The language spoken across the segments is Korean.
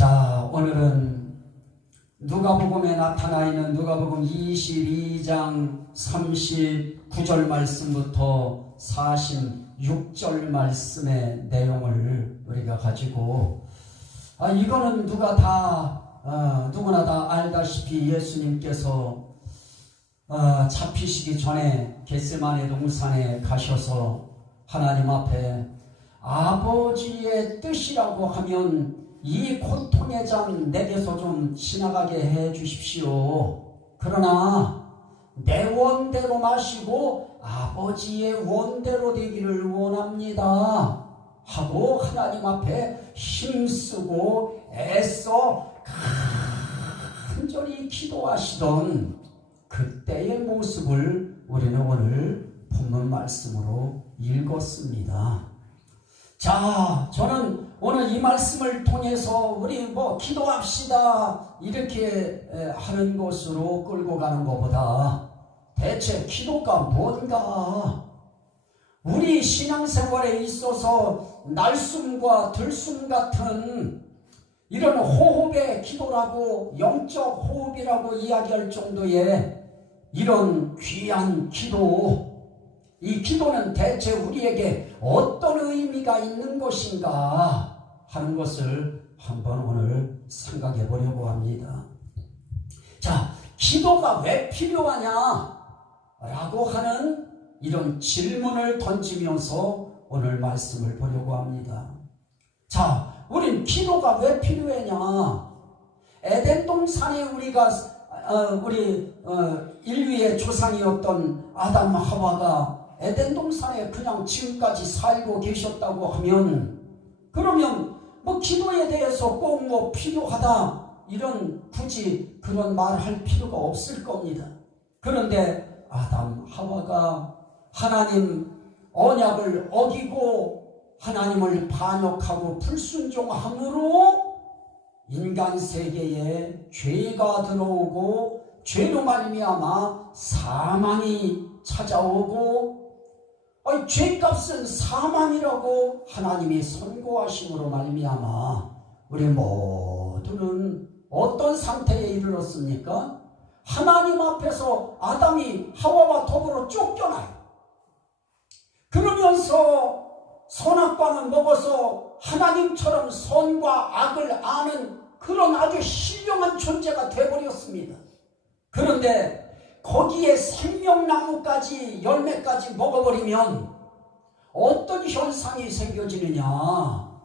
자, 오늘은 누가복음에 나타나 있는 누가복음 22장 39절 말씀부터 46절 말씀의 내용을 우리가 가지고 이거는 누구나 다 알다시피 예수님께서 잡히시기 전에 겟세마네 동산에 가셔서 하나님 앞에 아버지의 뜻이라고 하면 이 고통의 잔 내게서 좀 지나가게 해 주십시오. 그러나 내 원대로 마시고 아버지의 원대로 되기를 원합니다 하고 하나님 앞에 힘쓰고 애써 간절히 기도하시던 그때의 모습을 우리는 오늘 본문 말씀으로 읽었습니다. 자, 저는 오늘 이 말씀을 통해서 우리 기도합시다 이렇게 하는 것으로 끌고 가는 것보다 대체 기도가 뭔가, 우리 신앙생활에 있어서 날숨과 들숨 같은 이런 호흡의 기도라고, 영적 호흡이라고 이야기할 정도의 이런 귀한 기도, 이 기도는 대체 우리에게 어떤 의미가 있는 것인가 하는 것을 한번 오늘 생각해 보려고 합니다. 자, 기도가 왜 필요하냐 라고 하는 이런 질문을 던지면서 오늘 말씀을 보려고 합니다. 자, 우린 기도가 왜 필요하냐? 에덴 동산에 우리 인류의 조상이었던 아담 하와가 에덴 동산에 그냥 지금까지 살고 계셨다고 하면, 그러면 기도에 대해서 꼭 필요하다 이런 굳이 그런 말할 필요가 없을 겁니다. 그런데 아담 하와가 하나님 언약을 어기고 하나님을 반역하고 불순종함으로 인간 세계에 죄가 들어오고 죄로 말미암아 사망이 찾아오고, 죄값은 사망이라고 하나님이 선고하심으로 말미암아 우리 모두는 어떤 상태에 이르렀습니까? 하나님 앞에서 아담이 하와와 더불어 쫓겨나요. 그러면서 선악과는 먹어서 하나님처럼 선과 악을 아는 그런 아주 신령한 존재가 되어버렸습니다. 그런데 거기에 생명나무까지 열매까지 먹어버리면 어떤 현상이 생겨지느냐?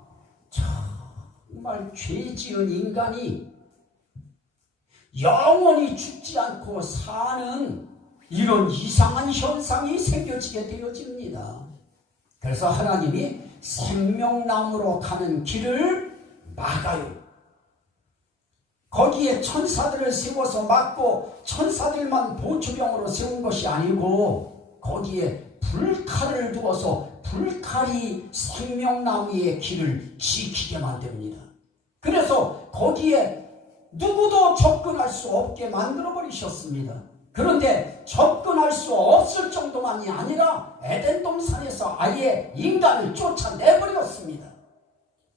정말 죄지은 인간이 영원히 죽지 않고 사는 이런 이상한 현상이 생겨지게 되어집니다. 그래서 하나님이 생명나무로 가는 길을 막아요. 거기에 천사들을 세워서 막고 천사들만 보초병으로 세운 것이 아니고 거기에 불칼을 두어서 불칼이 생명나무의 길을 지키게 만듭니다. 그래서 거기에 누구도 접근할 수 없게 만들어 버리셨습니다. 그런데 접근할 수 없을 정도만이 아니라 에덴 동산에서 아예 인간을 쫓아내버렸습니다.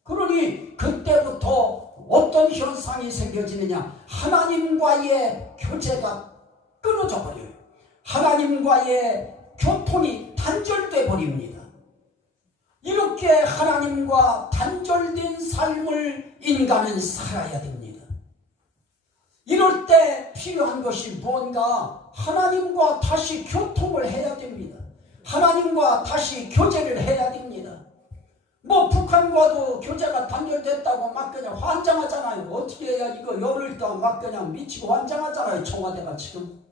그러니 그때부터 어떤 현상이 생겨지느냐? 하나님과의 교제가 끊어져 버려요. 하나님과의 교통이 단절돼 버립니다. 이렇게 하나님과 단절된 삶을 인간은 살아야 됩니다. 이럴 때 필요한 것이 뭔가? 하나님과 다시 교통을 해야 됩니다. 하나님과 다시 교제를 해야 됩니다. 북한과도 교제가 단절됐다고 막 그냥 환장하잖아요. 어떻게 해야 이거 열흘 동안 막 그냥 미치고 환장하잖아요. 청와대가 지금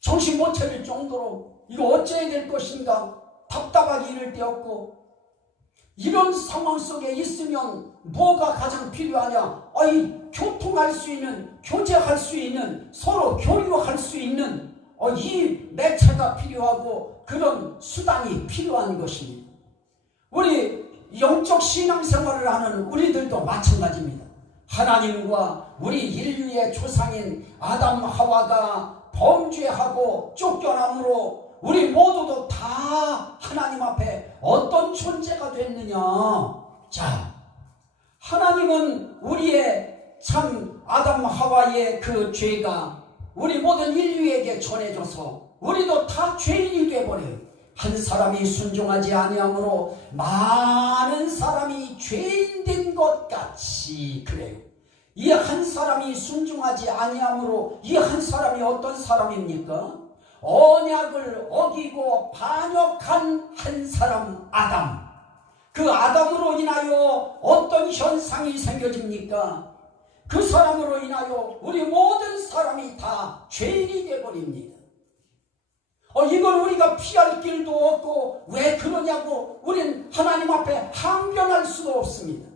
정신 못 차릴 정도로 이거 어찌해야 될 것인가 답답하게 이를 데 없고, 이런 상황 속에 있으면 뭐가 가장 필요하냐? 교통할 수 있는, 교제할 수 있는, 서로 교류할 수 있는 이 매체가 필요하고 그런 수단이 필요한 것입니다. 우리 영적 신앙생활을 하는 우리들도 마찬가지입니다. 하나님과 우리 인류의 조상인 아담 하와가 범죄하고 쫓겨남으로 우리 모두도 다 하나님 앞에 어떤 존재가 됐느냐? 자, 하나님은 우리의 참 아담 하와의 그 죄가 우리 모든 인류에게 전해져서 우리도 다 죄인이 되어버려요. 한 사람이 순종하지 아니함으로 많은 사람이 죄인 된 것 같이 그래요. 이 한 사람이 순종하지 아니함으로 이 한 사람이 어떤 사람입니까? 언약을 어기고 반역한 한 사람 아담. 그 아담으로 인하여 어떤 현상이 생겨집니까? 그 사람으로 인하여 우리 모든 사람이 다 죄인이 되어버립니다. 이걸 우리가 피할 길도 없고 왜 그러냐고 우리는 하나님 앞에 항변할 수도 없습니다.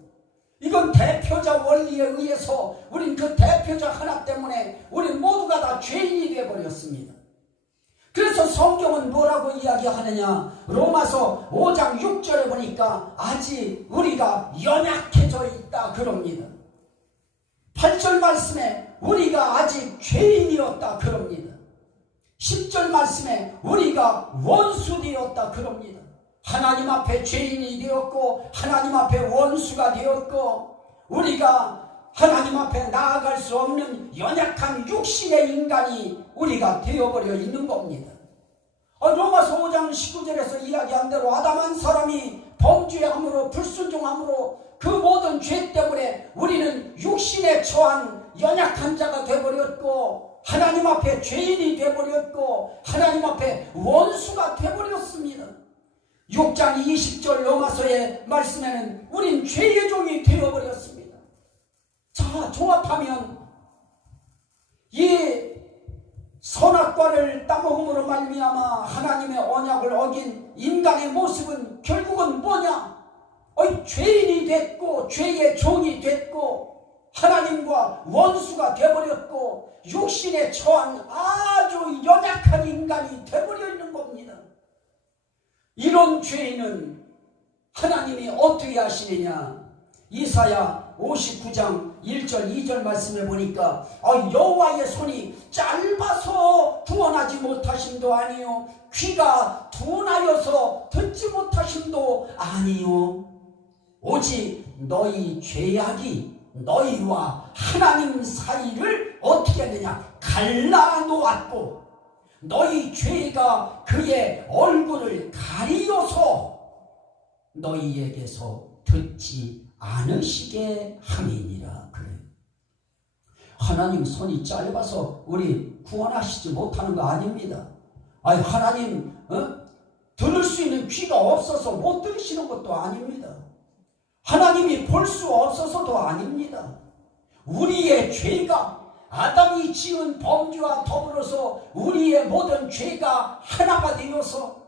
이건 대표자 원리에 의해서 우린 그 대표자 하나 때문에 우린 모두가 다 죄인이 되어버렸습니다. 그래서 성경은 뭐라고 이야기하느냐? 로마서 5장 6절에 보니까 아직 우리가 연약해져 있다 그럽니다. 8절 말씀에 우리가 아직 죄인이었다 그럽니다. 10절 말씀에 우리가 원수되었다 그럽니다. 하나님 앞에 죄인이 되었고 하나님 앞에 원수가 되었고 우리가 하나님 앞에 나아갈 수 없는 연약한 육신의 인간이 우리가 되어버려 있는 겁니다. 로마서 5장 19절에서 이야기한 대로 아담 한 사람이 범죄함으로 불순종함으로 그 모든 죄 때문에 우리는 육신에 처한 연약한 자가 되어버렸고 하나님 앞에 죄인이 되어버렸고 하나님 앞에 원수가 되어버렸습니다. 6장 20절 로마서의 말씀에는 우린 죄의 종이 되어버렸습니다. 자, 종합하면 이 선악과를 따먹음으로 말미암아 하나님의 언약을 어긴 인간의 모습은 결국은 뭐냐? 죄인이 됐고 죄의 종이 됐고 하나님과 원수가 되어버렸고 육신에 처한 아주 연약한 인간이 되어버려 있는 겁니다. 이런 죄인은 하나님이 어떻게 하시느냐? 이사야 59장 1절 2절 말씀에 보니까 여호와의 손이 짧아서 구원하지 못하심도 아니요 귀가 둔하여서 듣지 못하심도 아니요 오직 너희 죄악이 너희와 하나님 사이를 어떻게 하느냐? 갈라놓았고 너희 죄가 그의 얼굴을 가리어서 너희에게서 듣지 않으시게 함이니라. 그래. 하나님 손이 짧아서 우리 구원하시지 못하는 거 아닙니다. 하나님 들을 수 있는 귀가 없어서 못 들으시는 것도 아닙니다. 하나님이 볼 수 없어서도 아닙니다. 우리의 죄가 아담이 지은 범죄와 더불어서 우리의 모든 죄가 하나가 되어서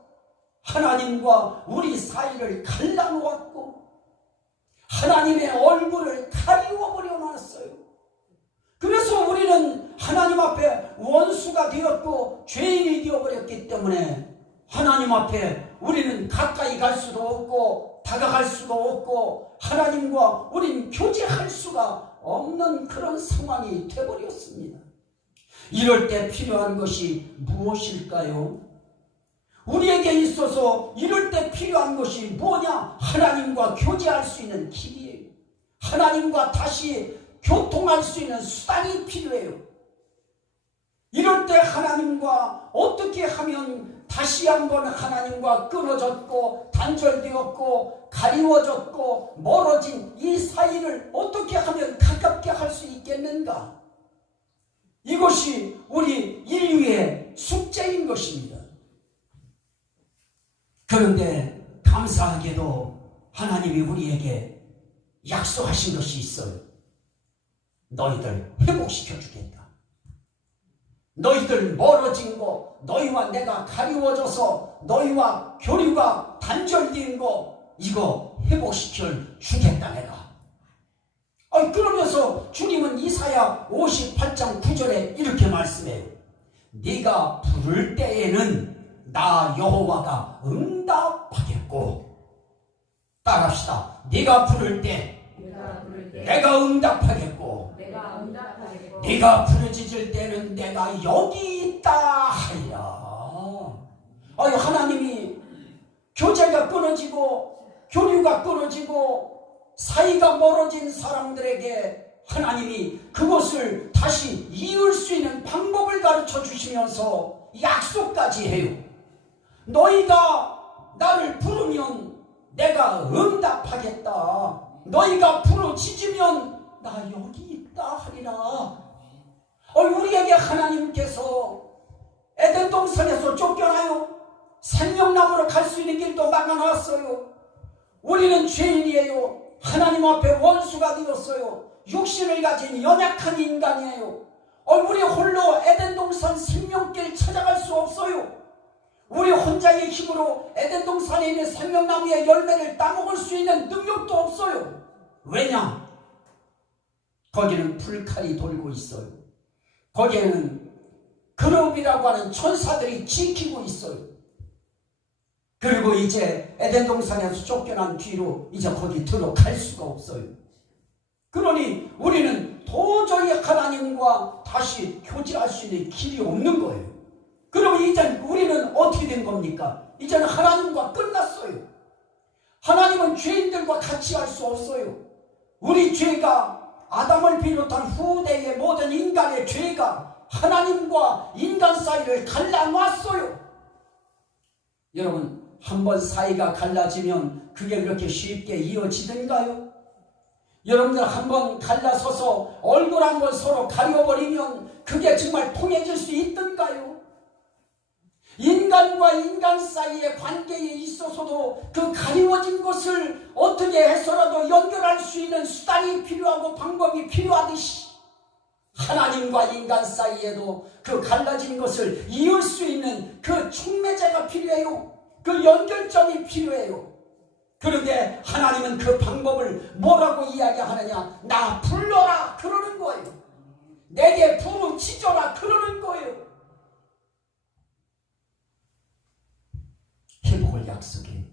하나님과 우리 사이를 갈라놓았고 하나님의 얼굴을 가리워버려 놨어요. 그래서 우리는 하나님 앞에 원수가 되었고 죄인이 되어버렸기 때문에 하나님 앞에 우리는 가까이 갈 수도 없고 다가갈 수도 없고 하나님과 우린 교제할 수가 없는 그런 상황이 되어버렸습니다. 이럴 때 필요한 것이 무엇일까요? 우리에게 있어서 이럴 때 필요한 것이 뭐냐? 하나님과 교제할 수 있는 길이에요. 하나님과 다시 교통할 수 있는 수단이 필요해요. 이럴 때 하나님과 어떻게 하면 다시 한번 하나님과 끊어졌고 단절되었고 가리워졌고 멀어진 이 사이를 어떻게 하면 가깝게 할 수 있겠는가? 이것이 우리 인류의 숙제인 것입니다. 그런데 감사하게도 하나님이 우리에게 약속하신 것이 있어요. 너희들 회복시켜 주겠다. 너희들 멀어진 거, 너희와 내가 가리워져서 너희와 교류가 단절된 거, 이거 회복시켜 주겠다 내가. 그러면서 주님은 이사야 58장 9절에 이렇게 말씀해요. 네가 부를 때에는 나 여호와가 응답하겠고, 따라합시다. 네가 부를 때 내가 응답하겠고, 네가 부르짖을 때는 내가 여기 있다 하리라. 하나님이 교제가 끊어지고 교류가 끊어지고 사이가 멀어진 사람들에게 하나님이 그것을 다시 이을 수 있는 방법을 가르쳐 주시면서 약속까지 해요. 너희가 나를 부르면 내가 응답하겠다. 너희가 부르짖으면 나 여기 있다 하리라. 우리에게 하나님께서 에덴 동산에서 쫓겨나요. 생명나무로 갈 수 있는 길도 막아놨어요. 우리는 죄인이에요. 하나님 앞에 원수가 되었어요. 육신을 가진 연약한 인간이에요. 우리 홀로 에덴 동산 생명길 찾아갈 수 없어요. 우리 혼자의 힘으로 에덴 동산에 있는 생명나무의 열매를 따먹을 수 있는 능력도 없어요. 왜냐? 거기는 불칼이 돌고 있어요. 거기에는 그룹이라고 하는 천사들이 지키고 있어요. 그리고 이제 에덴 동산에서 쫓겨난 뒤로 이제 거기 들어갈 수가 없어요. 그러니 우리는 도저히 하나님과 다시 교제할 수 있는 길이 없는 거예요. 그러면 이제 우리는 어떻게 된 겁니까? 이제는 하나님과 끝났어요. 하나님은 죄인들과 같이 할 수 없어요. 우리 죄가, 아담을 비롯한 후대의 모든 인간의 죄가 하나님과 인간 사이를 갈라놨어요. 여러분, 한번 사이가 갈라지면 그게 그렇게 쉽게 이어지던가요? 여러분들 한번 갈라서서 얼굴 한번 서로 가려버리면 그게 정말 통해질 수 있던가요? 인간과 인간 사이의 관계에 있어서도 그 가리워진 것을 어떻게 해서라도 연결할 수 있는 수단이 필요하고 방법이 필요하듯이 하나님과 인간 사이에도 그 갈라진 것을 이을 수 있는 그 촉매제가 필요해요. 그 연결점이 필요해요. 그런데 하나님은 그 방법을 뭐라고 이야기하느냐? 나 불러라 그러는 거예요. 내게 부르짖어라 그러는 거예요. 회복을 약속해.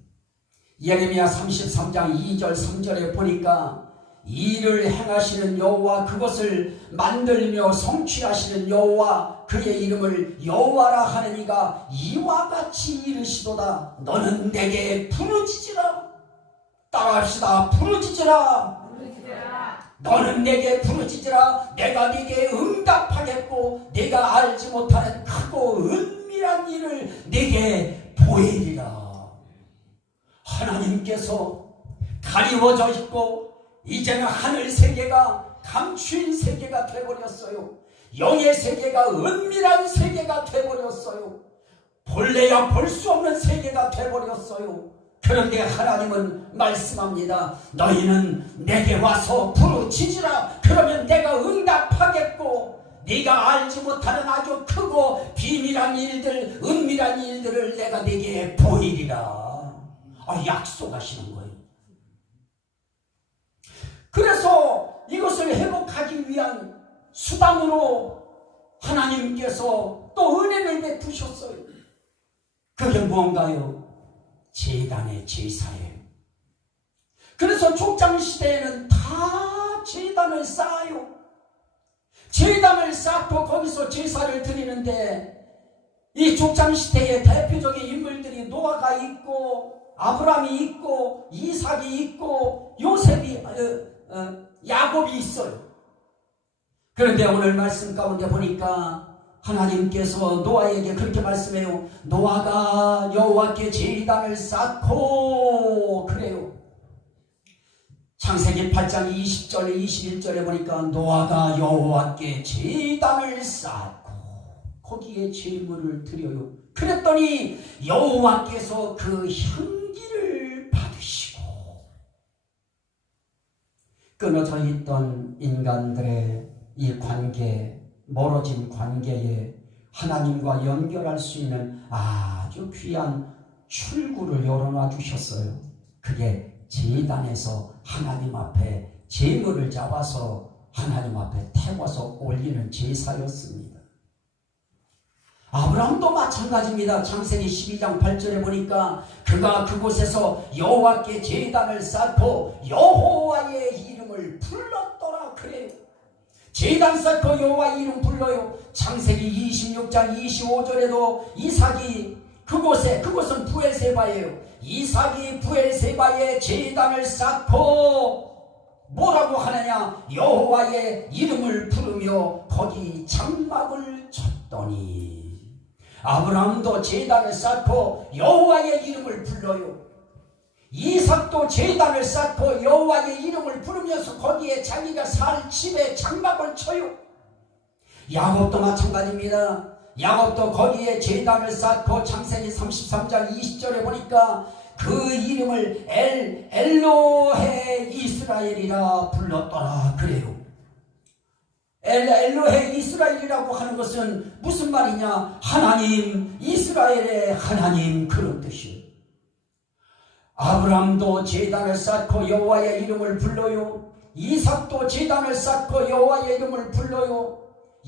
예레미야 33장 2절 3절에 보니까 이를 행하시는 여호와, 그것을 만들며 성취하시는 여호와, 그의 이름을 여호와라 하는 이가 이와 같이 이르시도다. 너는 내게 부르짖으라. 따라합시다. 부르짖으라. 너는 내게 부르짖으라. 내가 네게 응답하겠고 내가 알지 못하는 크고 은밀한 일을 네게 보이리라. 하나님께서 가리워져 있고 이제는 하늘 세계가 감추인 세계가 되어버렸어요. 영의 세계가 은밀한 세계가 되어버렸어요. 볼래야 볼 수 없는 세계가 되어버렸어요. 그런데 하나님은 말씀합니다. 너희는 내게 와서 부르짖으라. 그러면 내가 응답하겠고 네가 알지 못하는 아주 크고 비밀한 일들, 은밀한 일들을 내가 네게 보이리라. 약속하시는 거예요. 그래서 이것을 회복하기 위한 수단으로 하나님께서 또 은혜를 베푸셨어요. 그게 뭔가요? 제단의 제사예요. 그래서 족장시대에는 다 제단을 쌓아요. 제단을 쌓고 거기서 제사를 드리는데, 이 족장시대의 대표적인 인물들이 노아가 있고 아브라함이 있고 이삭이 있고 요셉이 야곱이 있어요. 그런데 오늘 말씀 가운데 보니까 하나님께서 노아에게 그렇게 말씀해요. 노아가 여호와께 제단을 쌓고 그래요. 창세기 8장 20절 21절에 보니까 노아가 여호와께 제단을 쌓고 거기에 제물을 드려요. 그랬더니 여호와께서 그 향기를 받으시고 끊어져 있던 인간들의 이 관계, 멀어진 관계에 하나님과 연결할 수 있는 아주 귀한 출구를 열어놔 주셨어요. 그게 제단에서 하나님 앞에 제물을 잡아서 하나님 앞에 태워서 올리는 제사였습니다. 아브라함도 마찬가지입니다. 창세기 12장 8절에 보니까 그가 그곳에서 여호와께 제단을 쌓고 여호와의 이름을 불렀더라 그래요. 제단 쌓고 여호와 이름 불러요. 창세기 26장 25절에도 이삭이 그곳은 부엘세바예요. 이삭이 부엘세바에 제단을 쌓고 뭐라고 하느냐? 여호와의 이름을 부르며 거기 장막을 쳤더니. 아브라함도 제단을 쌓고 여호와의 이름을 불러요. 이삭도 제단을 쌓고 여호와의 이름을 부르면서 거기에 자기가 살 집에 장막을 쳐요. 야곱도 마찬가지입니다. 야곱도 거기에 제단을 쌓고 창세기 33장 20절에 보니까 그 이름을 엘로헤 이스라엘이라 불렀더라 그래요. 엘로헤 이스라엘이라고 하는 것은 무슨 말이냐? 하나님, 이스라엘의 하나님, 그런 뜻이에요. 아브라함도 제단을 쌓고 여호와의 이름을 불러요. 이삭도 제단을 쌓고 여호와의 이름을 불러요.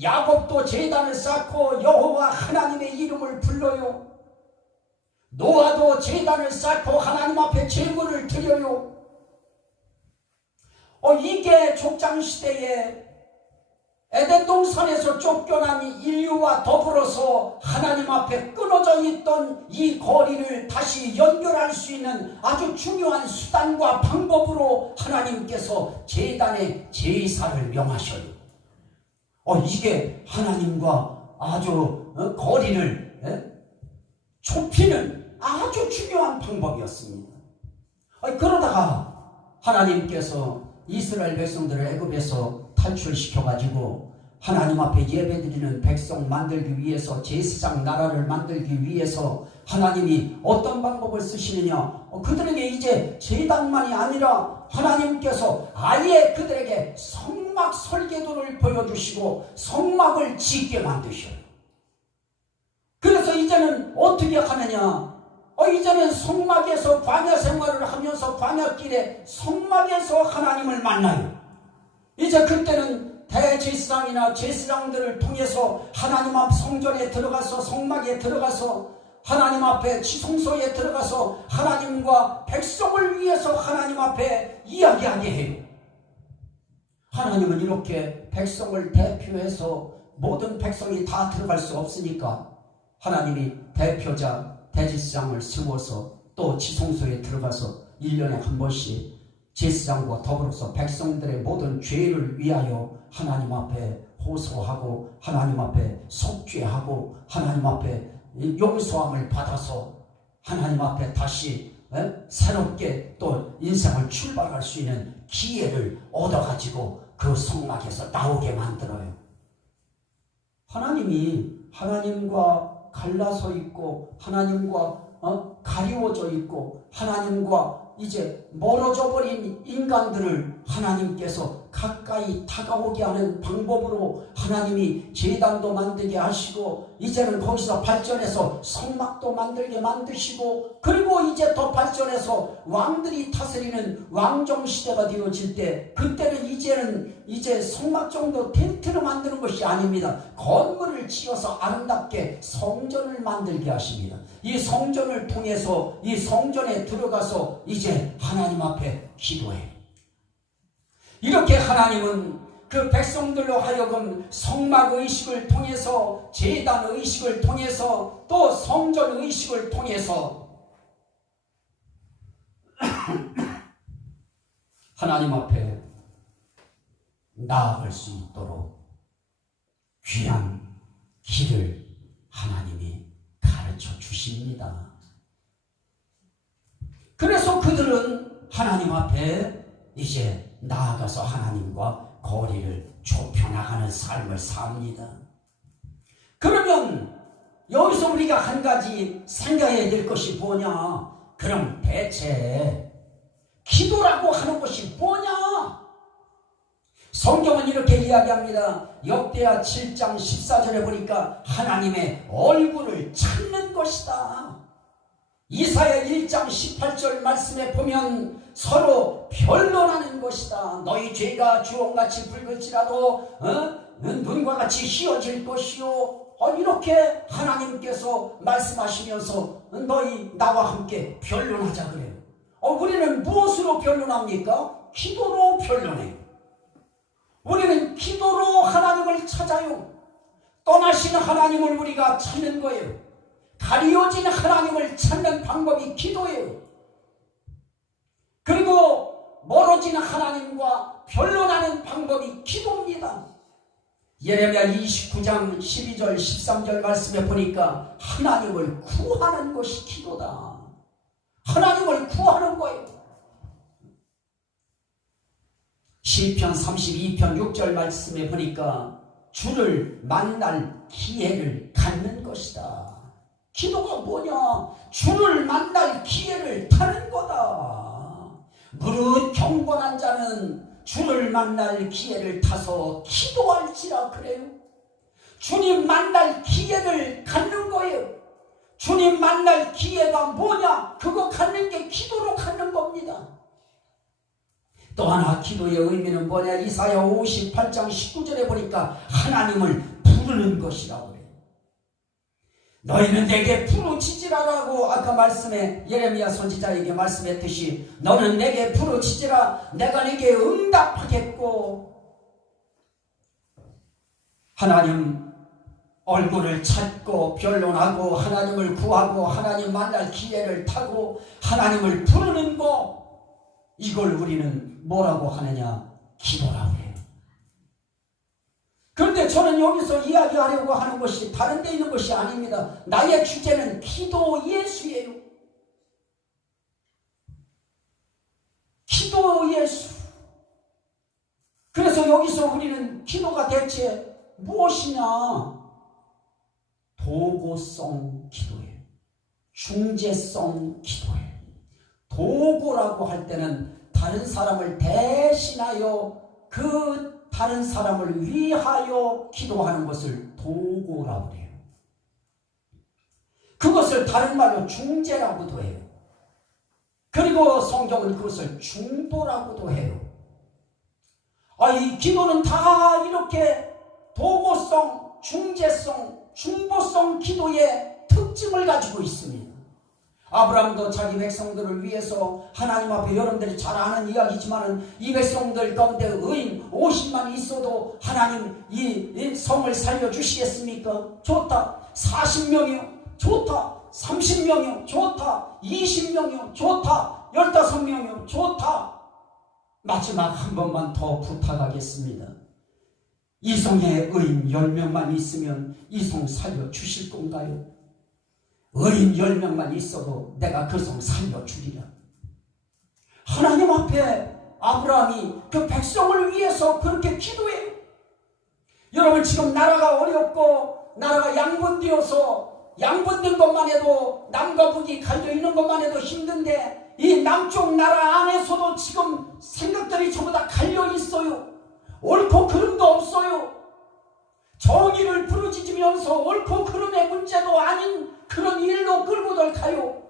야곱도 제단을 쌓고 여호와 하나님의 이름을 불러요. 노아도 제단을 쌓고 하나님 앞에 제물을 드려요. 이게 족장시대에 에덴 동산에서 쫓겨난 인류와 더불어서 하나님 앞에 끊어져 있던 이 거리를 다시 연결할 수 있는 아주 중요한 수단과 방법으로 하나님께서 제단의 제사를 명하셔요. 이게 하나님과 아주 거리를 좁히는 아주 중요한 방법이었습니다. 그러다가 하나님께서 이스라엘 백성들을 애굽에서 탈출시켜가지고 하나님 앞에 예배드리는 백성 만들기 위해서, 제사장 나라를 만들기 위해서 하나님이 어떤 방법을 쓰시느냐? 그들에게 이제 제단만이 아니라 하나님께서 아예 그들에게 성막 설계도를 보여주시고 성막을 짓게 만드셔요. 그래서 이제는 어떻게 하느냐? 이제는 성막에서 광야 생활을 하면서 광야길에 성막에서 하나님을 만나요. 이제 그때는 대제사장이나 제사장들을 통해서 하나님 앞 성전에 들어가서, 성막에 들어가서, 하나님 앞에 지성소에 들어가서 하나님과 백성을 위해서 하나님 앞에 이야기하게 해요. 하나님은 이렇게 백성을 대표해서 모든 백성이 다 들어갈 수 없으니까 하나님이 대표자 대제사장을 세워서 또 지성소에 들어가서 1년에 한 번씩 제사장과 더불어서 백성들의 모든 죄를 위하여 하나님 앞에 호소하고 하나님 앞에 속죄하고 하나님 앞에 용서함을 받아서 하나님 앞에 다시 새롭게 또 인생을 출발할 수 있는 기회를 얻어가지고 그 성막에서 나오게 만들어요. 하나님이 하나님과 갈라서 있고 하나님과 가리워져 있고 하나님과 이제 멀어져 버린 인간들을 하나님께서 가까이 다가오게 하는 방법으로 하나님이 제단도 만들게 하시고 이제는 거기서 발전해서 성막도 만들게 만드시고 그리고 이제 더 발전해서 왕들이 다스리는 왕정시대가 되어질 때 그때는 이제 성막 정도 텐트를 만드는 것이 아닙니다. 건물을 지어서 아름답게 성전을 만들게 하십니다. 이 성전을 통해서 이 성전에 들어가서 이제 하나님 앞에 기도해. 이렇게 하나님은 그 백성들로 하여금 성막의식을 통해서 제단의식을 통해서 또 성전의식을 통해서 하나님 앞에 나아갈 수 있도록 귀한 길을 하나님이 가르쳐 주십니다. 그래서 그들은 하나님 앞에 이제 나아가서 하나님과 거리를 좁혀나가는 삶을 삽니다. 그러면 여기서 우리가 한 가지 생각해야 될 것이 뭐냐? 그럼 대체 기도라고 하는 것이 뭐냐? 성경은 이렇게 이야기합니다. 역대하 7장 14절에 보니까 하나님의 얼굴을 찾는 것이다. 이사야 1장 18절 말씀에 보면 서로 변론하는 것이다. 너희 죄가 주홍같이 붉을지라도 눈과 같이 희어질 것이요. 이렇게 하나님께서 말씀하시면서 너희 나와 함께 변론하자 그래요. 우리는 무엇으로 변론합니까? 기도로 변론해요. 우리는 기도로 하나님을 찾아요. 떠나신 하나님을 우리가 찾는 거예요. 가리워진 하나님을 찾는 방법이 기도예요. 그리고 멀어져 이루어진 하나님과 변론하는 방법이 기도입니다. 예레미야 29장 12절 13절 말씀에 보니까 하나님을 구하는 것이 기도다. 하나님을 구하는 거예요. 시편 32편 6절 말씀에 보니까 주를 만날 기회를 갖는 것이다. 기도가 뭐냐? 주를 만날 기회를 타는 거다. 무릇 경건한 자는 주를 만날 기회를 타서 기도할지라 그래요. 주님 만날 기회를 갖는 거예요. 주님 만날 기회가 뭐냐? 그거 갖는 게 기도로 갖는 겁니다. 또 하나 기도의 의미는 뭐냐? 이사야 58장 19절에 보니까 하나님을 부르는 것이라고 그래요. 너희는 내게 부르짖으라라고 아까 말씀에 예레미야 선지자에게 말씀했듯이 너는 내게 부르짖으라 내가 네게 응답하겠고, 하나님 얼굴을 찾고 변론하고 하나님을 구하고 하나님 만날 기회를 타고 하나님을 부르는 거, 이걸 우리는 뭐라고 하느냐? 기도라고 해요. 그런데 저는 여기서 이야기하려고 하는 것이 다른 데 있는 것이 아닙니다. 나의 주제는 기도 예수예요. 기도 예수. 그래서 여기서 우리는 기도가 대체 무엇이냐? 도구성 기도예요. 중재성 기도예요. 도구라고 할 때는 다른 사람을 대신하여 그 다른 사람을 위하여 기도하는 것을 도구라고 해요. 그것을 다른 말로 중재라고도 해요. 그리고 성경은 그것을 중보라고도 해요. 이 기도는 다 이렇게 도구성, 중재성, 중보성 기도의 특징을 가지고 있습니다. 아브라함도 자기 백성들을 위해서 하나님 앞에 여러분들이 잘 아는 이야기지만 이 백성들 가운데 의인 50만 있어도 하나님 이 성을 살려주시겠습니까? 좋다. 40명이요. 좋다. 30명이요. 좋다. 20명이요. 좋다. 15명이요. 좋다. 마지막 한 번만 더 부탁하겠습니다. 이 성에 의인 10명만 있으면 이 성 살려주실 건가요? 의인 10명만 있어도 내가 그 성 살려주리라. 하나님 앞에 아브라함이 그 백성을 위해서 그렇게 기도해요. 여러분, 지금 나라가 어렵고 나라가 양분되어서 양분된 것만 해도 남과 북이 갈려있는 것만 해도 힘든데 이 남쪽 나라 안에서도 지금 생각들이 전부 다 갈려있어요. 옳고 그름도 없어요. 정의를 부르짖으면서 옳고 그름의 문제도 아닌 그런 일로 끌고들 가요.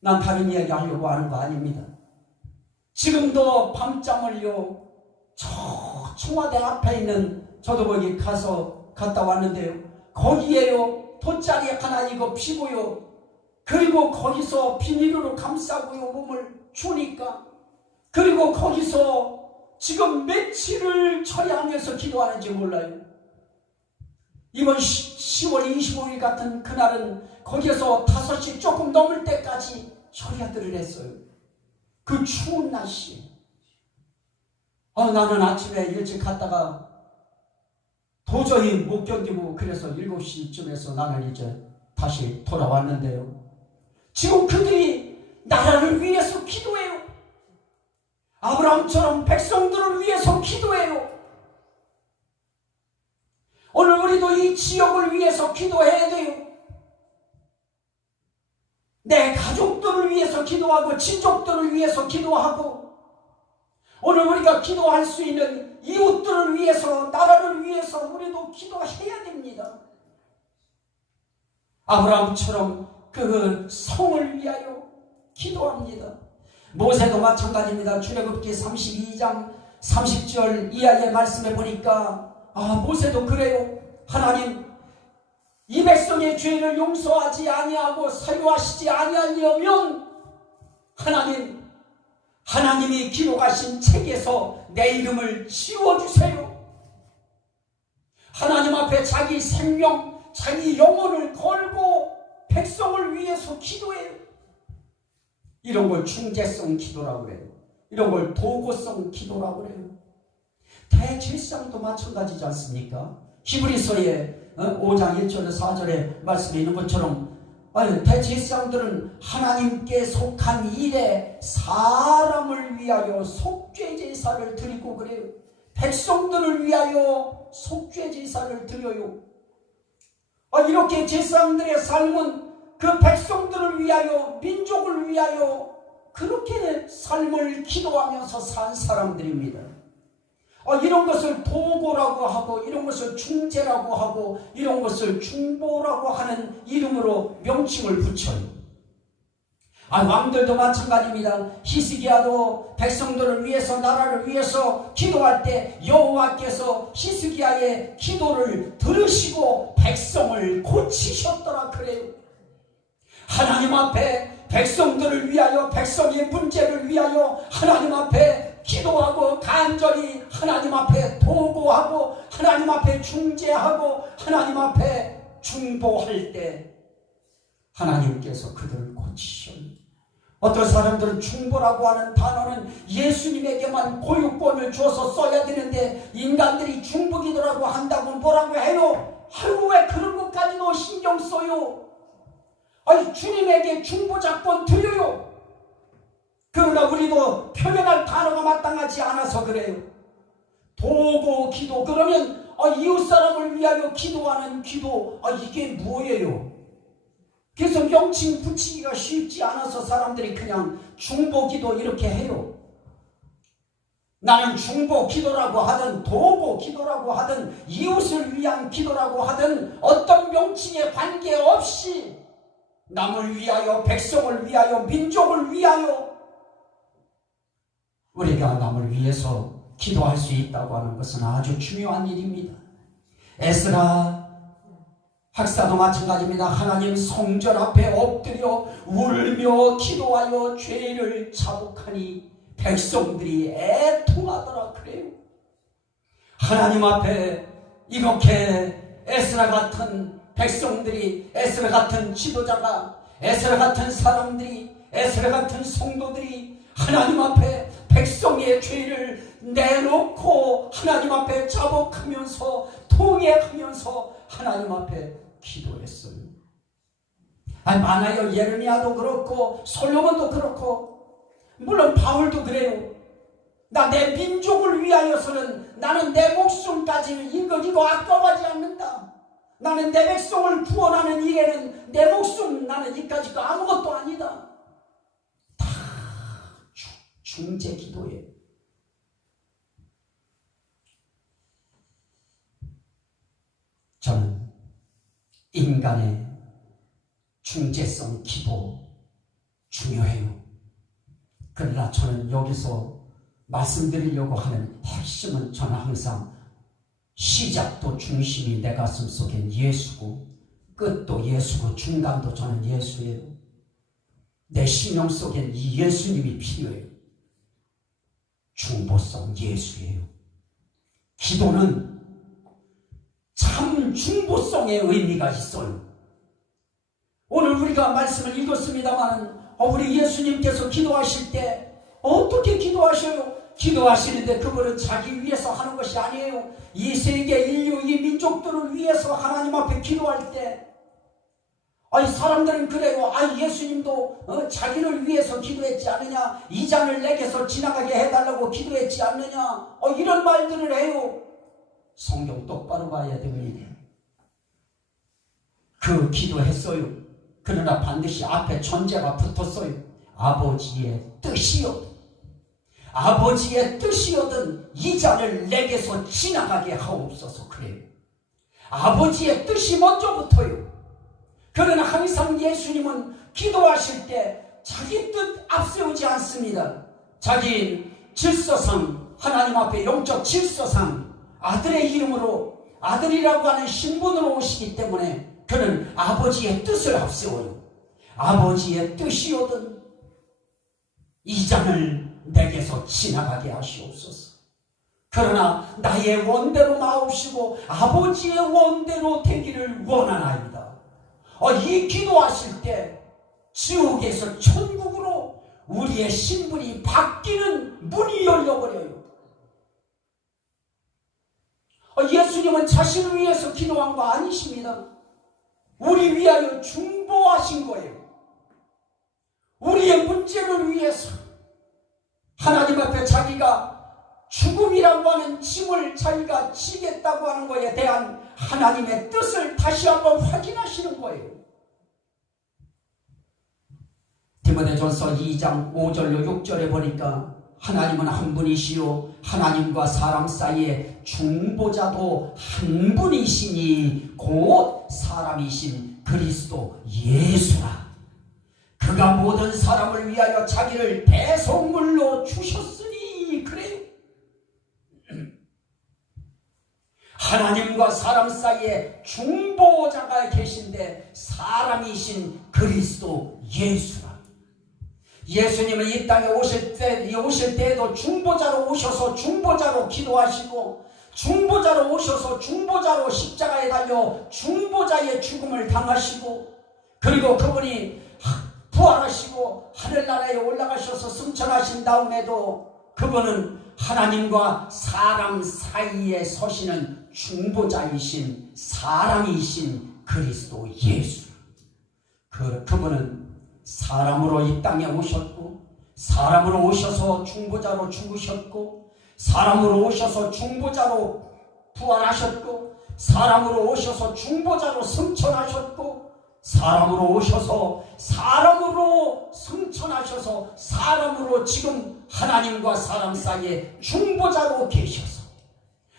난 다른 이야기 하려고 하는 거 아닙니다. 지금도 밤잠을요, 저 청와대 앞에 있는, 저도 거기 갔다 왔는데요, 거기에요 돗자리 하나 이거 피고요, 그리고 거기서 비닐로 감싸고요 몸을 추니까, 그리고 거기서 지금 며칠을 처리하면서 기도하는지 몰라요. 이번 10월 25일 같은 그날은 거기에서 5시 조금 넘을 때까지 처리하들을 했어요. 그 추운 날씨. 나는 아침에 일찍 갔다가 도저히 못 견디고 그래서 7시쯤에서 나는 이제 다시 돌아왔는데요. 지금 그들이 나라를 위해서 기도해요. 아브라함처럼 백성들을 위해서 기도해요. 오늘 우리도 이 지역을 위해서 기도해야 돼요. 내 가족들을 위해서 기도하고 친족들을 위해서 기도하고, 오늘 우리가 기도할 수 있는 이웃들을 위해서, 나라를 위해서 우리도 기도해야 됩니다. 아브라함처럼 그 성을 위하여 기도합니다. 모세도 마찬가지입니다. 출애굽기 32장 30절 이하의 말씀에 보니까 모세도 그래요. 하나님, 이 백성의 죄를 용서하지 아니하고 사유하시지 아니하려면 하나님이 기록하신 책에서 내 이름을 지워주세요. 하나님 앞에 자기 생명, 자기 영혼을 걸고 백성을 위해서 기도해요. 이런 걸 중재성 기도라고 해요. 이런 걸 도구성 기도라고 그래요. 대제사장도 마찬가지지 않습니까? 히브리서의 5장 1절에 4절에 말씀에 있는 것처럼 대제사장들은 하나님께 속한 일에 사람을 위하여 속죄제사를 드리고 그래요. 백성들을 위하여 속죄제사를 드려요. 이렇게 제사장들의 삶은 그 백성들을 위하여, 민족을 위하여 그렇게 삶을 기도하면서 산 사람들입니다. 이런 것을 도고라고 하고, 이런 것을 중재라고 하고, 이런 것을 중보라고 하는 이름으로 명칭을 붙여요. 왕들도 마찬가지입니다. 히스기야도 백성들을 위해서, 나라를 위해서 기도할 때 여호와께서 히스기야의 기도를 들으시고 백성을 고치셨더라 그래요. 하나님 앞에 백성들을 위하여, 백성의 문제를 위하여 하나님 앞에 기도하고 간절히 하나님 앞에 도구하고 하나님 앞에 중재하고 하나님 앞에 중보할 때 하나님께서 그들을 고치셨습니다. 어떤 사람들은 중보라고 하는 단어는 예수님에게만 고유권을 줘서 써야 되는데 인간들이 중보기도라고 한다고 뭐라고 해요? 왜 그런 것까지도 신경 써요? 주님에게 중보자권 드려요. 그러나 우리도 표현할 단어가 마땅하지 않아서 그래요. 도구 기도, 그러면 이웃사람을 위하여 기도하는 기도, 이게 뭐예요? 그래서 명칭 붙이기가 쉽지 않아서 사람들이 그냥 중보기도 이렇게 해요. 나는 중보기도라고 하든 도구 기도라고 하든 이웃을 위한 기도라고 하든 어떤 명칭에 관계없이 남을 위하여, 백성을 위하여, 민족을 위하여 우리가 남을 위해서 기도할 수 있다고 하는 것은 아주 중요한 일입니다. 에스라 학사도 마찬가지입니다. 하나님 성전 앞에 엎드려 울며 기도하여 죄를 자복하니 백성들이 애통하더라 그래요. 하나님 앞에 이렇게 에스라 같은 백성들이, 에스라 같은 지도자가, 에스라 같은 사람들이, 에스라 같은 성도들이 하나님 앞에 백성의 죄를 내놓고 하나님 앞에 자복하면서 통회하면서 하나님 앞에 기도했어요. 많아요. 예레미야도 그렇고 솔로몬도 그렇고 물론 바울도 그래요. 나 내 민족을 위하여서는 나는 내 목숨까지 이거 아까워하지 않는다. 나는 내 백성을 구원하는 일에는 내 목숨, 나는 이까짓 아무것도 아니다. 다 중재 기도예요. 저는 인간의 중재성 기도 중요해요. 그러나 저는 여기서 말씀드리려고 하는 핵심은 저는 항상 시작도 중심이 내 가슴 속엔 예수고 끝도 예수고 중간도 저는 예수예요. 내 심령 속엔 이 예수님이 필요해요. 중보성 예수예요. 기도는 참 중보성의 의미가 있어요. 오늘 우리가 말씀을 읽었습니다만 우리 예수님께서 기도하실 때 어떻게 기도하셔요? 기도하시는데 그분은 자기 위해서 하는 것이 아니에요. 이 세계 인류, 이 민족들을 위해서 하나님 앞에 기도할 때 사람들은 그래요. 예수님도 자기를 위해서 기도했지 않느냐, 이 잔을 내게서 지나가게 해달라고 기도했지 않느냐, 이런 말들을 해요. 성경 똑바로 봐야 됩니다. 그 기도했어요. 그러나 반드시 앞에 전제가 붙었어요. 아버지의 뜻이요, 아버지의 뜻이거든 이 잔을 내게서 지나가게 하옵소서. 그래요. 아버지의 뜻이 먼저부터요. 그러나 항상 예수님은 기도하실 때 자기 뜻 앞세우지 않습니다. 자기 질서상, 하나님 앞에 영적 질서상 아들의 이름으로, 아들이라고 하는 신분으로 오시기 때문에 그는 아버지의 뜻을 앞세워요. 아버지의 뜻이거든 이 잔을 내게서 지나가게 하시옵소서. 그러나 나의 원대로 마옵시고 아버지의 원대로 되기를 원하나이다. 이 기도하실 때 지옥에서 천국으로 우리의 신분이 바뀌는 하나님은 자신을 위해서 기도한 거 아니십니다. 우리 위하여 중보하신 거예요. 우리의 문제를 위해서 하나님 앞에 자기가 죽음이라고 하는 짐을 자기가 지겠다고 하는 것에 대한 하나님의 뜻을 다시 한번 확인하시는 거예요. 디모데전서 2장 5절로 6절에 보니까 하나님은 한 분이시요 하나님과 사람 사이에 중보자도 한 분이시니 곧 사람이신 그리스도 예수라. 그가 모든 사람을 위하여 자기를 대속물로 주셨으니. 그래요. 하나님과 사람 사이에 중보자가 계신데 사람이신 그리스도 예수라. 예수님은 이 땅에 오실 때에도 중보자로 오셔서 중보자로 기도하시고, 중보자로 오셔서 중보자로 십자가에 달려 중보자의 죽음을 당하시고, 그리고 그분이 부활하시고 하늘나라에 올라가셔서 승천하신 다음에도 그분은 하나님과 사람 사이에 서시는 중보자이신 사람이신 그리스도 예수. 그분은 사람으로 이 땅에 오셨고, 사람으로 오셔서 중보자로 죽으셨고, 사람으로 오셔서 중보자로 부활하셨고, 사람으로 오셔서 중보자로 승천하셨고, 사람으로 오셔서 사람으로 승천하셔서 사람으로 지금 하나님과 사람 사이에 중보자로 계셔서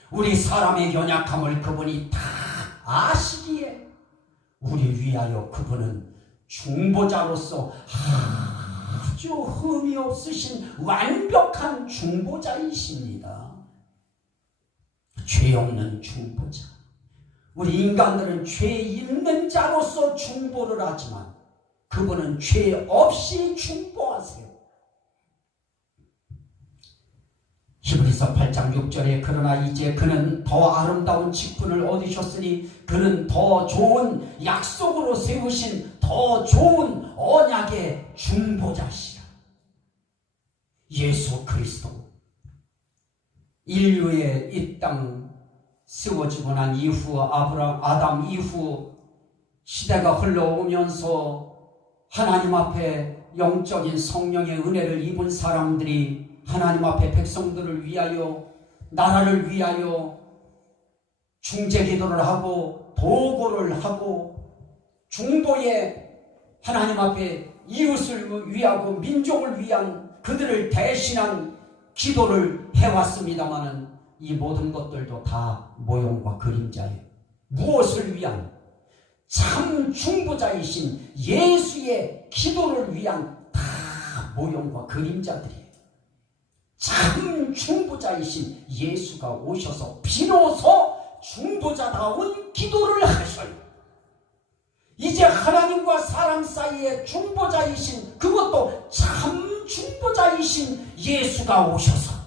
우리 사람의 연약함을 그분이 다 아시기에 우리 위하여 그분은 중보자로서 아주 흠이 없으신 완벽한 중보자이십니다. 죄 없는 중보자. 우리 인간들은 죄 있는 자로서 중보를 하지만 그분은 죄 없이 중보하세요. 히브리서 8장 6절에 그러나 이제 그는 더 아름다운 직분을 얻으셨으니 그는 더 좋은 약속으로 세우신 더 좋은 언약의 중보자시라. 예수 그리스도 인류의 이 땅 세워지고 난 이후 아담 이후 시대가 흘러오면서 하나님 앞에 영적인 성령의 은혜를 입은 사람들이 하나님 앞에 백성들을 위하여 나라를 위하여 중재기도를 하고 도고를 하고 중보에 하나님 앞에 이웃을 위하고 민족을 위한 그들을 대신한 기도를 해왔습니다마는 이 모든 것들도 다 모형과 그림자예요. 무엇을 위한? 참 중보자이신 예수의 기도를 위한 다 모형과 그림자들이에요. 참 중보자이신 예수가 오셔서 비로소 중보자다운 기도를 하셔요. 이제 하나님과 사람 사이에 중보자이신, 그것도 참 중보자이신 예수가 오셔서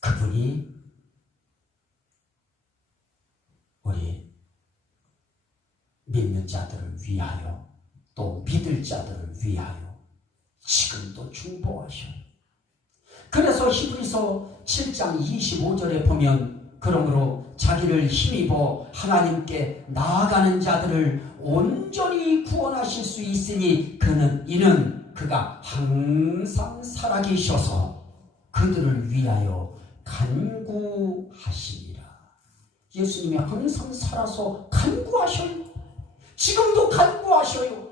그분이 우리 믿는 자들을 위하여 또 믿을 자들을 위하여 지금도 중보하셔요. 그래서 히브리서 7장 25절에 보면 그러므로 자기를 힘입어 하나님께 나아가는 자들을 온전히 구원하실 수 있으니 이는 그가 항상 살아계셔서 그들을 위하여 간구하시니라. 예수님이 항상 살아서 간구하셔요. 지금도 간구하셔요.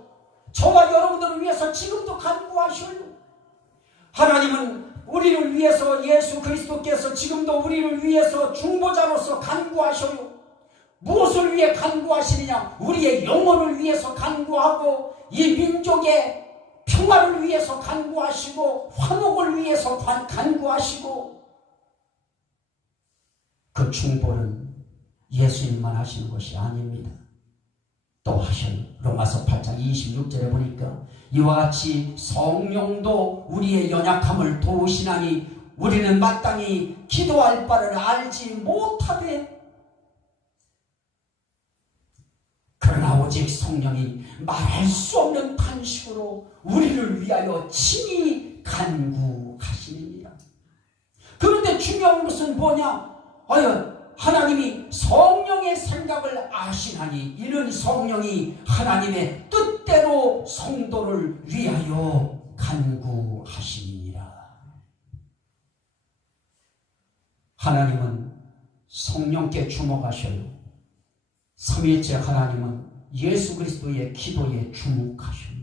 저와 여러분들을 위해서 지금도 간구하셔요. 하나님은 우리를 위해서, 예수 그리스도께서 지금도 우리를 위해서 중보자로서 간구하셔요. 무엇을 위해 간구하시느냐? 우리의 영혼을 위해서 간구하고 이 민족의 평화를 위해서 간구하시고 화목을 위해서 간구하시고, 그 중보는 예수님만 하시는 것이 아닙니다. 또 하셔요. 로마서 8장 26절에 보니까 이와 같이 성령도 우리의 연약함을 도우시나니 우리는 마땅히 기도할 바를 알지 못하되 그러나 오직 성령이 말할 수 없는 탄식으로 우리를 위하여 친히 간구하시느니라. 그런데 그런데 중요한 것은 뭐냐? 하나님이 성령의 생각을 아시나니 이는 성령이 하나님의 뜻대로 성도를 위하여 간구하시니라. 하나님은 성령께 주목하셔요. 삼위일체 하나님은 예수 그리스도의 기도에 주목하셔요.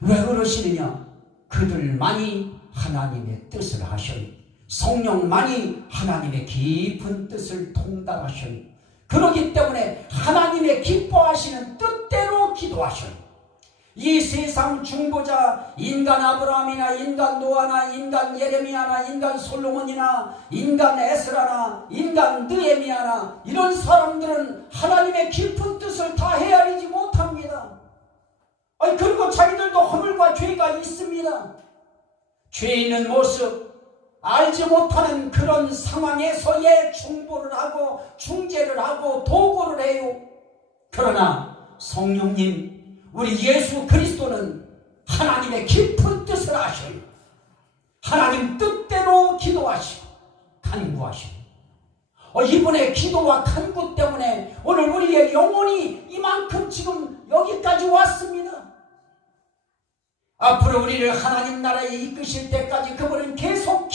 왜 그러시느냐? 그들만이 하나님의 뜻을 하셔요. 성령만이 하나님의 깊은 뜻을 통달하셔요. 그렇기 때문에 하나님의 기뻐하시는 뜻대로 기도하셔요. 이 세상 중보자, 인간 아브라함이나 인간 노아나 인간 예레미야나 인간 솔로몬이나 인간 에스라나 인간 느헤미야나 이런 사람들은 하나님의 깊은 뜻을 다 헤아리지 못합니다. 그리고 자기들도 허물과 죄가 있습니다. 죄 있는 모습 알지 못하는 그런 상황에서의 중보를 하고 중재를 하고 도구를 해요. 그러나 성령님, 우리 예수 그리스도는 하나님의 깊은 뜻을 아셔요. 하나님 뜻대로 기도하시고 간구하시고 이분의 기도와 간구 때문에 오늘 우리의 영혼이 이만큼 지금 여기까지 왔습니다. 앞으로 우리를 하나님 나라에 이끄실 때까지 그분은 계속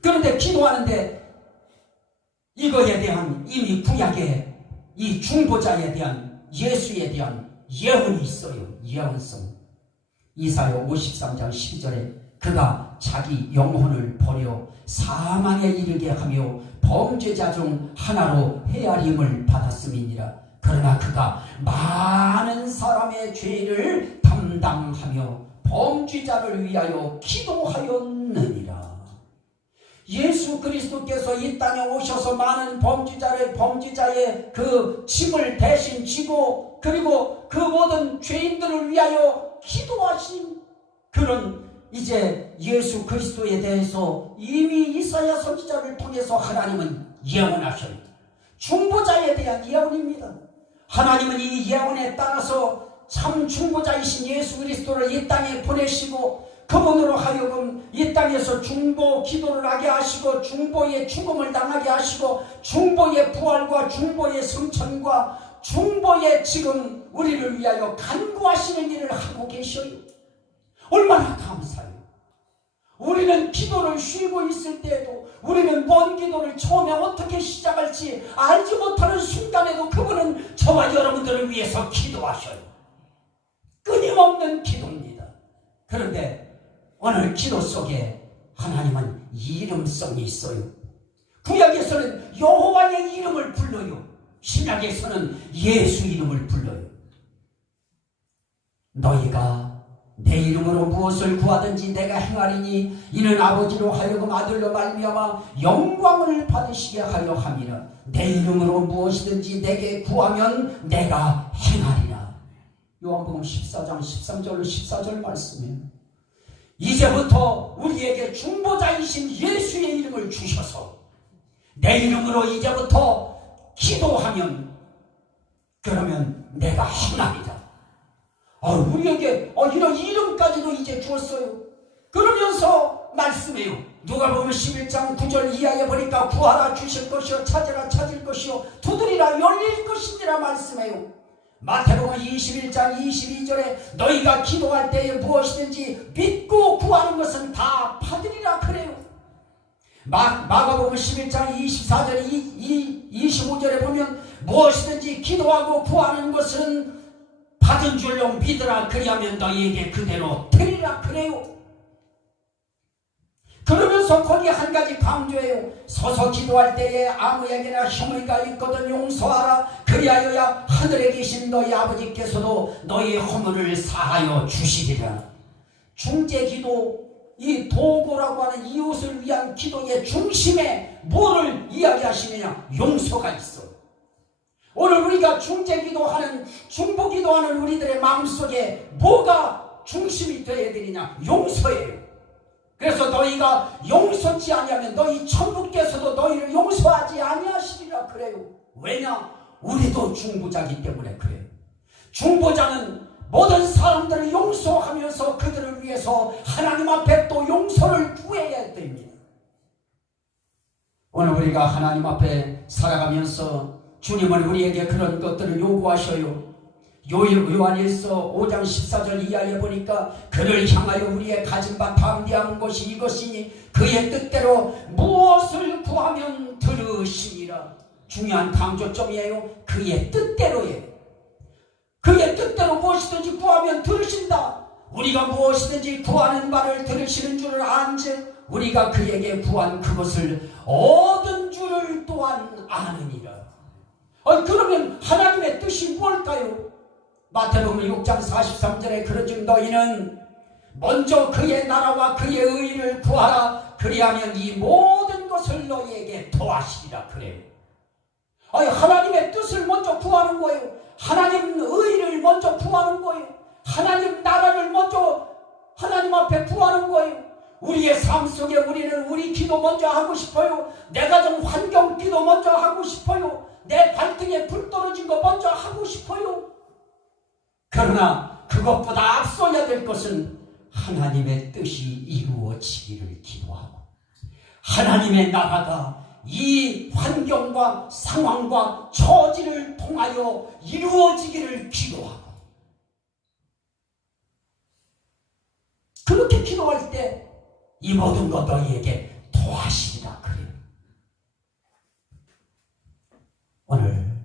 그런데 기도하는데 이거에 대한 이미 구약에 이 중보자에 대한 예수에 대한 예언이 있어요. 예언성. 이사야 53장 12절에 그가 자기 영혼을 버려 사망에 이르게 하며 범죄자 중 하나로 헤아림을 받았음이니라. 그러나 그가 많은 사람의 죄를 담당하며 범죄자를 위하여 기도하였느니라. 예수 그리스도께서 이 땅에 오셔서 많은 범죄자의 그 짐을 대신 지고 그리고 그 모든 죄인들을 위하여 기도하신 그런 이제 예수 그리스도에 대해서 이미 이사야 선지자를 통해서 하나님은 예언하셔요. 중보자에 대한 예언입니다. 하나님은 이 예언에 따라서 참 중보자이신 예수 그리스도를 이 땅에 보내시고 그분으로 하여금 이 땅에서 중보 기도를 하게 하시고 중보의 죽음을 당하게 하시고 중보의 부활과 중보의 성천과 중보의 지금 우리를 위하여 간구하시는 일을 하고 계셔요. 얼마나 감사해요. 우리는 기도를 쉬고 있을 때에도 우리는 뭔 기도를 처음에 어떻게 시작할지 알지 못하는 순간에도 그분은 저와 여러분들을 위해서 기도하셔요. 끊임없는 기도입니다. 그런데 오늘 기도 속에 하나님은 이름성이 있어요. 구약에서는 여호와의 이름을 불러요. 신약에서는 예수 이름을 불러요. 너희가 내 이름으로 무엇을 구하든지 내가 행하리니 이는 아버지로 하여금 아들로 말미암아 영광을 받으시게 하려 함이라. 내 이름으로 무엇이든지 내게 구하면 내가 행하리라. 요한복음 14장 13절로 14절 말씀이에요. 이제부터 우리에게 중보자이신 예수의 이름을 주셔서 내 이름으로 이제부터 기도하면 그러면 내가 행하리라. 우리에게 이런 이름까지도 이제 주었어요. 그러면서 말씀해요. 누가복음 11장 9절 이하에 보니까 구하라 주실 것이요 찾으라 찾을 것이요 두드리라 열릴 것이니라 말씀해요. 마태복음 21장 22절에 너희가 기도할 때에 무엇이든지 믿고 구하는 것은 다 받으리라 그래요. 마가복음 11장 24절 25절에 보면 무엇이든지 기도하고 구하는 것은 받은 줄로 믿으라 그리하면 너희에게 그대로 되리라 그래요. 그러면서 거기 한 가지 강조해요. 서서 기도할 때에 아무에게나 형의가 있거든 용서하라. 그리하여야 하늘에 계신 너희 아버지께서도 너희 허물을 사하여 주시리라. 중재기도, 이 도구라고 하는 이웃을 위한 기도의 중심에 뭐를 이야기하시느냐? 용서가 있어. 오늘 우리가 중재기도하는 중보기도하는 우리들의 마음속에 뭐가 중심이 되어야 되느냐? 용서예요. 그래서 너희가 용서치 아니하면 너희 천부께서도 너희를 용서하지 아니하시리라 그래요. 왜냐? 우리도 중보자이기 때문에 그래요. 중보자는 모든 사람들을 용서하면서 그들을 위해서 하나님 앞에 또 용서를 구해야 되겠답니다. 오늘 우리가 하나님 앞에 살아가면서 주님은 우리에게 그런 것들을 요구하셔요. 요한일서 5장 14절 이하에 보니까 그를 향하여 우리의 가진 바 담대한 것이 이것이니 그의 뜻대로 무엇을 구하면 들으시니라. 중요한 강조점이에요. 그의 뜻대로예요. 그의 뜻대로 무엇이든지 구하면 들으신다. 우리가 무엇이든지 구하는 바를 들으시는 줄을 안즉 우리가 그에게 구한 그것을 얻은 줄을 또한 아느니라. 그러면 하나님의 뜻이 뭘까요? 마태복음 6장 43절에 그러즉 너희는 먼저 그의 나라와 그의 의를 구하라. 그리하면 이 모든 것을 너희에게 더하시리라 그래요. 하나님의 뜻을 먼저 구하는 거예요. 하나님 의를 먼저 구하는 거예요. 하나님 나라를 먼저 하나님 앞에 구하는 거예요. 우리의 삶 속에 우리는 우리 기도 먼저 하고 싶어요. 내 가정 환경 기도 먼저 하고 싶어요. 내 발등에 불 떨어진 거 먼저 하고 싶어요. 그러나 그것보다 앞서야 될 것은 하나님의 뜻이 이루어지기를 기도하고 하나님의 나라가 이 환경과 상황과 처지를 통하여 이루어지기를 기도하고 그렇게 기도할 때 이 모든 것 너희에게 더하시리라 그래요. 오늘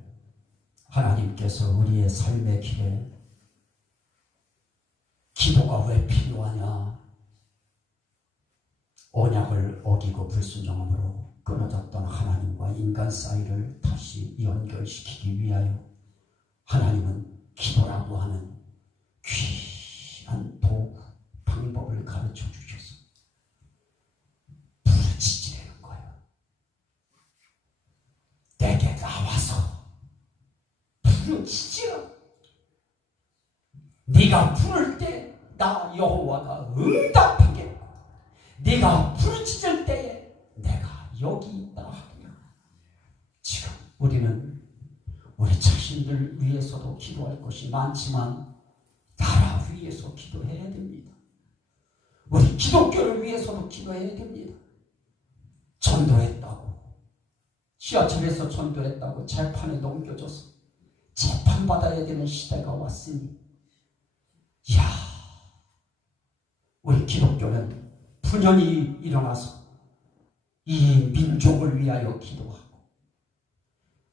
하나님께서 우리의 삶의 길에 기도가 왜 필요하냐? 언약을 어기고 불순종함으로 끊어졌던 하나님과 인간 사이를 다시 연결시키기 위하여 하나님은 기도라고 하는 귀한 도구, 방법을 가르쳐 주셔서 부르짖으라는 거예요. 내게 나와서 부르짖으라. 네가 부를 때 나 여호와가 응답하겠고 네가 부르짖을 때에 내가 여기 있다 하리라. 지금 우리는 우리 자신들 위해서도 기도할 것이 많지만 나라 위해서 기도해야 됩니다. 우리 기독교를 위해서도 기도해야 됩니다. 전도했다고 지하철에서 전도했다고 재판에 넘겨져서 재판받아야 되는 시대가 왔으니 우리 기독교는 분연히 일어나서 이 민족을 위하여 기도하고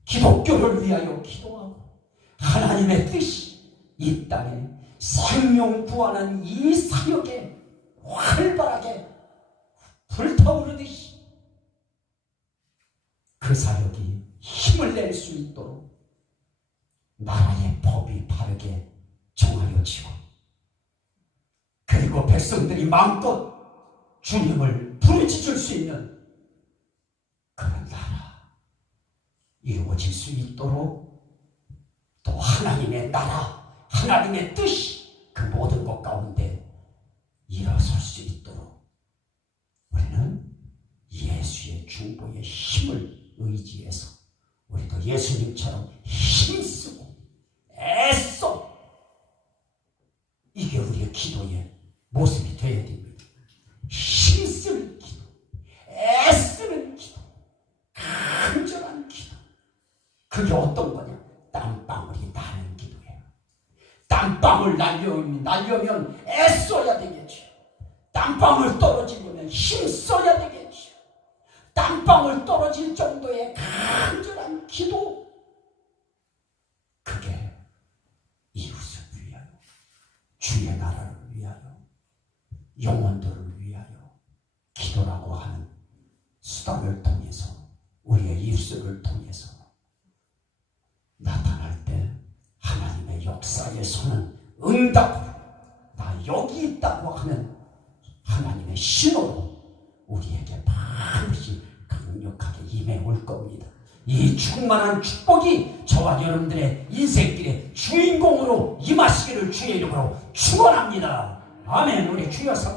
기독교를 위하여 기도하고 하나님의 뜻이 이 땅에 생명 구하는 이 사역에 활발하게 불타오르듯이 그 사역이 힘을 낼 수 있도록 나라의 법이 바르게 정하여지고 그리고 백성들이 마음껏 주님을 부르짖을 수 있는 그런 나라 이루어질 수 있도록 또 하나님의 나라, 하나님의 뜻이 그 모든 것 가운데 일어설 수 있도록 우리는 예수의 중보의 힘을 의지해서 우리도 예수님처럼 힘쓰고 애써 이게 우리의 기도의 모습이 되어야 됩니다. 힘쓰는 기도, 애쓰는 기도, 간절한 기도. 그게 어떤 거냐? 땀방울이 나는 기도예요. 땀방울 날려면 애써야 되겠죠. 땀방울 떨어지려면 힘써야 되겠죠. 땀방울 떨어질 정도의 간절한 기도. 그게 이웃을 위하여, 주의 나라를 위하여, 영혼들을 위하여 기도라고 하는 수단을 통해서 우리의 입술을 통해서 나타날 때 하나님의 역사의 손은 응답으로 나 여기 있다고 하는 하나님의 신호로 우리에게 반드시 강력하게 임해올 겁니다. 이 충만한 축복이 저와 여러분들의 인생길의 주인공으로 임하시기를 주의 이름으로 축원합니다. 아멘. 우리 주여 삼차